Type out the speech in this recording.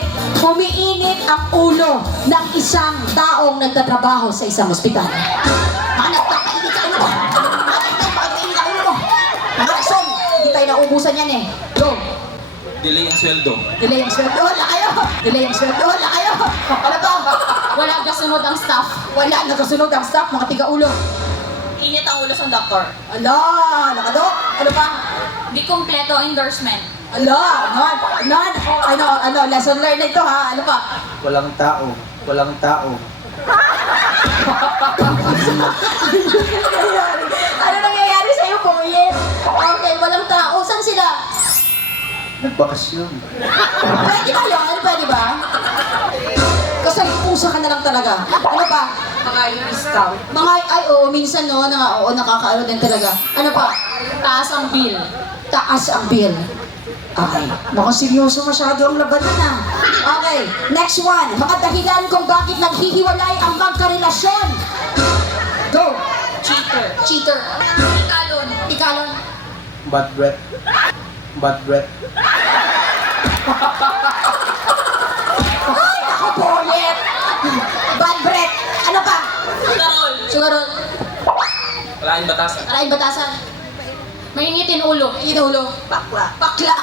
bakit umiinit ang ulo ng isang taong nagtatrabaho sa isang ospital? Hanap ka, kainit ka ulo mo. Bakit mainit ang ulo mo? Mga rason, hindi tayo naubusan yan eh. Go. Delay ang sweldo. Delay ang sweldo, wala kayo. Delay ang sweldo, wala kayo. Ano ba? Wala kasunod ang staff. Wala, nagkasunod ang staff, mga tiga-ulo. Init ang ulo sa doktor. Ala, nakadok. Ano pa? Di kompleto endorsement. Ala, ano, lesson learned ito ha. Ano pa? Walang tao. Walang tao. Ano nangyayari sa'yo, Kuya? Okay, walang tao. Saan sila? Nagbakasyon. Pwede ba yun? Pwede ba? Kasi pusa ka na lang talaga. Ano pa? Mga discount. Mga, ay, oo, minsan no, nakakaano din talaga. Ano pa? Taas ang bill. Taas ang bill. Okay. Mukhang seryoso masyado ang labanan ah. Okay, next one. Mga dahilan kung bakit naghihiwalay ang magkarelasyon. Go! Cheater. Cheater. Ikalon. Ikalon. Bad breath. Bad breath. Ay, nakabolet! Bad breath. Ano pa? Sugarol. Sugarol. Wala kang batasan. Alain batasan. Mainitin ulo. Inulo. Bakla. Bakla.